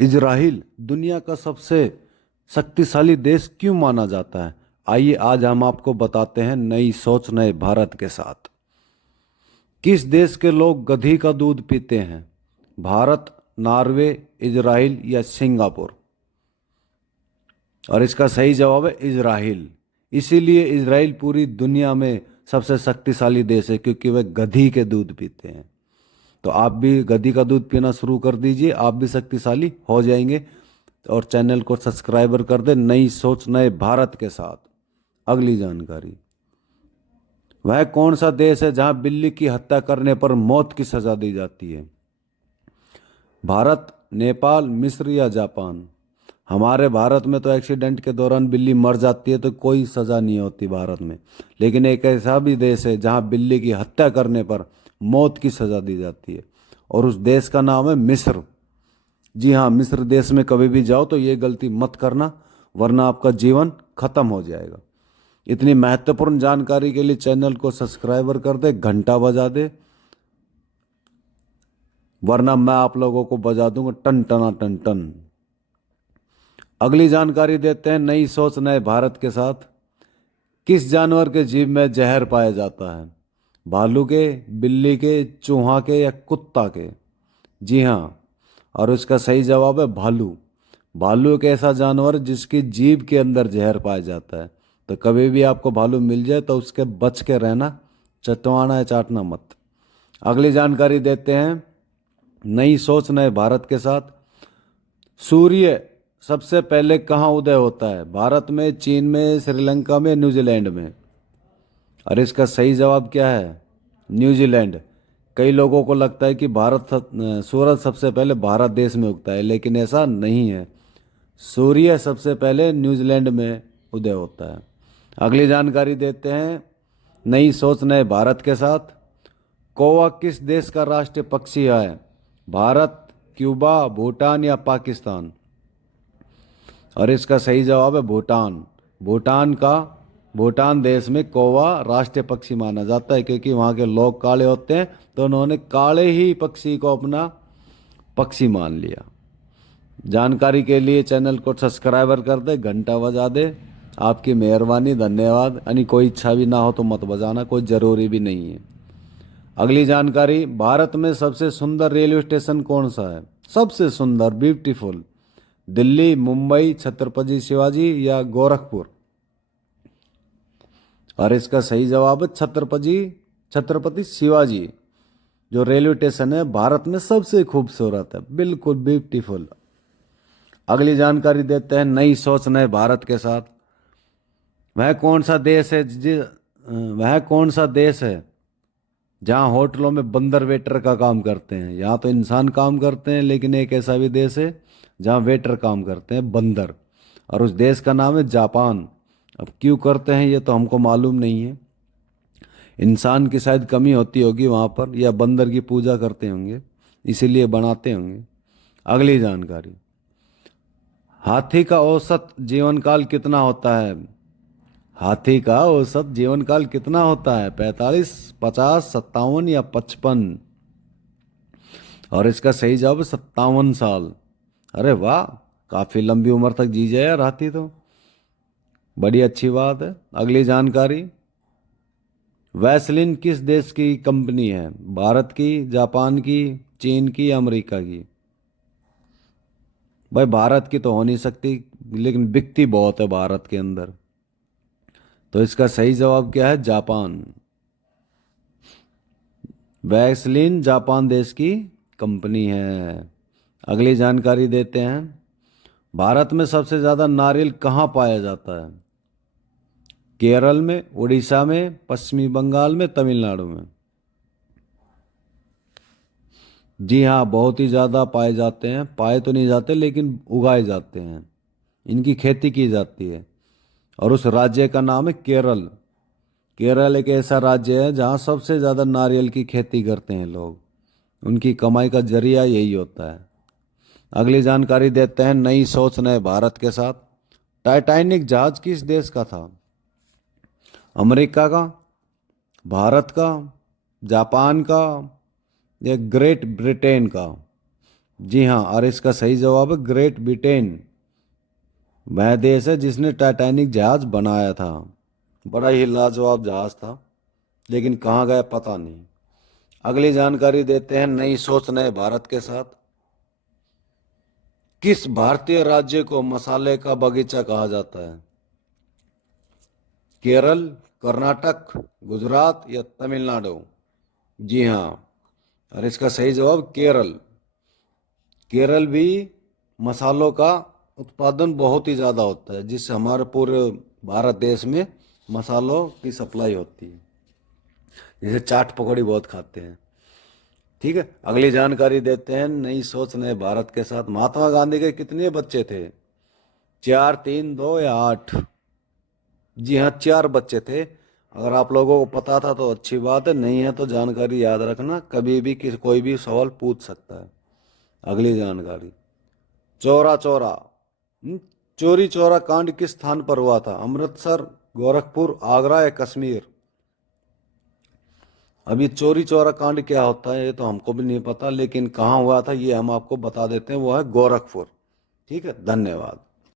Israel दुनिया का सबसे शक्तिशाली देश क्यों माना जाता है? आइए आज हम आपको बताते हैं नई सोच नए भारत के साथ। किस देश के लोग गधी का दूध पीते हैं? भारत, नॉर्वे, इजराइल या सिंगापुर? और इसका सही जवाब है इजराइल। इसीलिए इजराइल पूरी दुनिया में सबसे शक्तिशाली देश है क्योंकि वे गधी के दूध पीते हैं। तो आप भी गधी का दूध पीना शुरू कर दीजिए, आप भी शक्तिशाली हो जाएंगे। और चैनल को सब्सक्राइबर कर दे नई सोच नए भारत के साथ। अगली जानकारी, वह कौन सा देश है जहां बिल्ली की हत्या करने पर मौत की सजा दी जाती है? भारत, नेपाल, मिस्र या जापान? हमारे भारत में तो एक्सीडेंट के दौरान बिल्ली मर जाती है तो कोई सज़ा नहीं होती भारत में। लेकिन एक ऐसा भी देश है जहां बिल्ली की हत्या करने पर मौत की सज़ा दी जाती है और उस देश का नाम है मिस्र। जी हाँ, मिस्र देश में कभी भी जाओ तो ये गलती मत करना, वरना आपका जीवन खत्म हो जाएगा। इतनी महत्वपूर्ण जानकारी के लिए चैनल को सब्सक्राइबर कर दे, घंटा बजा दे, वरना मैं आप लोगों को बजा दूंगा टन टना टन टन। अगली जानकारी देते हैं नई सोच नए भारत के साथ। किस जानवर के जीभ में जहर पाया जाता है? भालू के, बिल्ली के, चूहा के या कुत्ता के? जी हाँ, और उसका सही जवाब है भालू। भालू एक ऐसा जानवर है जिसकी जीभ के अंदर जहर पाया जाता है। तो कभी भी आपको भालू मिल जाए तो उसके बच के रहना, चटवाना या चाटना मत। अगली जानकारी देते हैं नई सोच नए भारत के साथ। सूर्य सबसे पहले कहाँ उदय होता है? भारत में, चीन में, श्रीलंका में, न्यूजीलैंड में? और इसका सही जवाब क्या है? न्यूजीलैंड। कई लोगों को लगता है कि सूरज सबसे पहले भारत देश में उगता है, लेकिन ऐसा नहीं है। सूर्य सबसे पहले न्यूजीलैंड में उदय होता है। अगली जानकारी देते हैं नई सोच नए भारत के साथ। कौवा किस देश का राष्ट्रीय पक्षी है? भारत, क्यूबा, भूटान या पाकिस्तान? और इसका सही जवाब है भूटान। भूटान देश में कौवा राष्ट्रीय पक्षी माना जाता है क्योंकि वहाँ के लोग काले होते हैं, तो उन्होंने काले ही पक्षी को अपना पक्षी मान लिया। जानकारी के लिए चैनल को सब्सक्राइबर कर दे, घंटा बजा दे। आपकी मेहरबानी, धन्यवाद। यानी कोई इच्छा भी ना हो तो मत बजाना, कोई ज़रूरी भी नहीं है। अगली जानकारी, भारत में सबसे सुंदर रेलवे स्टेशन कौन सा है? सबसे सुंदर, ब्यूटीफुल। दिल्ली, मुंबई, छत्रपति शिवाजी या गोरखपुर? और इसका सही जवाब है छत्रपति शिवाजी। जो रेलवे स्टेशन है भारत में सबसे खूबसूरत है, बिल्कुल ब्यूटीफुल। अगली जानकारी देते हैं नई सोच नए भारत के साथ। वह कौन सा देश है वह कौन सा देश है जहां होटलों में बंदर वेटर का काम करते हैं? यहाँ तो इंसान काम करते हैं, लेकिन एक ऐसा भी देश है जहाँ वेटर काम करते हैं बंदर, और उस देश का नाम है जापान। अब क्यों करते हैं ये तो हमको मालूम नहीं है। इंसान की शायद कमी होती होगी वहाँ पर, या बंदर की पूजा करते होंगे, इसीलिए बनाते होंगे। अगली जानकारी, हाथी का औसत जीवन काल कितना होता है? हाथी का औसत जीवन काल कितना होता है? 45, 50, 57 या 55? और इसका सही जवाब है 57 साल। अरे वाह, काफी लंबी उम्र तक जी जाए यार हाथी तो, बड़ी अच्छी बात है। अगली जानकारी, वैसलीन किस देश की कंपनी है? भारत की, जापान की, चीन की या अमेरिका की? भाई भारत की तो हो नहीं सकती, लेकिन बिकती बहुत है भारत के अंदर। तो इसका सही जवाब क्या है? जापान। वैसलीन जापान देश की कंपनी है। अगली जानकारी देते हैं, भारत में सबसे ज्यादा नारियल कहाँ पाया जाता है? केरल में, उड़ीसा में, पश्चिमी बंगाल में, तमिलनाडु में? जी हाँ, बहुत ही ज़्यादा पाए जाते हैं। पाए तो नहीं जाते लेकिन उगाए जाते हैं, इनकी खेती की जाती है। और उस राज्य का नाम है केरल। केरल एक ऐसा राज्य है जहाँ सबसे ज़्यादा नारियल की खेती करते हैं लोग, उनकी कमाई का जरिया यही होता है। अगली जानकारी देते हैं नई सोच नए भारत के साथ। टाइटैनिक जहाज किस देश का था? अमेरिका का, भारत का, जापान का या ग्रेट ब्रिटेन का? जी हाँ, और इसका सही जवाब है ग्रेट ब्रिटेन। वह देश है जिसने टाइटैनिक जहाज बनाया था। बड़ा ही लाजवाब जहाज था, लेकिन कहाँ गया पता नहीं। अगली जानकारी देते हैं नई सोच नए भारत के साथ। किस भारतीय राज्य को मसाले का बगीचा कहा जाता है? केरल, कर्नाटक, गुजरात या तमिलनाडु? जी हाँ, और इसका सही जवाब केरल। केरल भी मसालों का उत्पादन बहुत ही ज़्यादा होता है, जिससे हमारे पूरे भारत देश में मसालों की सप्लाई होती है। जैसे चाट पकौड़ी बहुत खाते हैं। ठीक है, अगली जानकारी देते हैं नई सोच नए भारत के साथ। महात्मा गांधी के कितने बच्चे थे? 4, 3, 2 या 8? जी हाँ, 4 बच्चे थे। अगर आप लोगों को पता था तो अच्छी बात है, नहीं है तो जानकारी याद रखना, कभी भी किसी कोई भी सवाल पूछ सकता है। अगली जानकारी, चौरा चौरा, चोरी चौरा कांड किस स्थान पर हुआ था? अमृतसर, गोरखपुर, आगरा या कश्मीर? अब ये चोरी चौरा कांड क्या होता है ये तो हमको भी नहीं पता, लेकिन कहाँ हुआ था ये हम आपको बता देते हैं, वो है गोरखपुर। ठीक है, धन्यवाद।